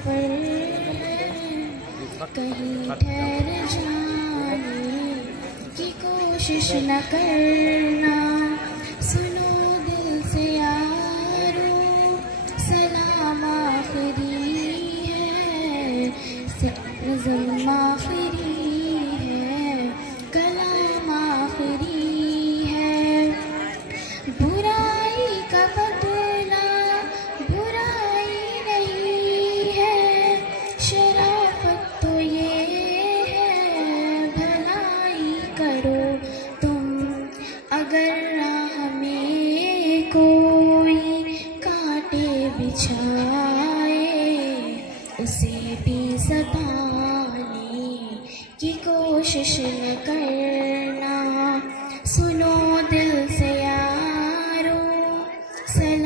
सफर कहीं ठहर जाने की कोशिश न करना। सुनो दिल से यारो सलाम आखिरी है, ज़ुल्म आखिरी है, कलाम आखिरी है। बुराई का बदला बुराई नहीं है, शराफत तो ये है भलाई करो तुम। अगर राह में कोई कांटे बिछाए उसे भी सताने की कोशिश न कर।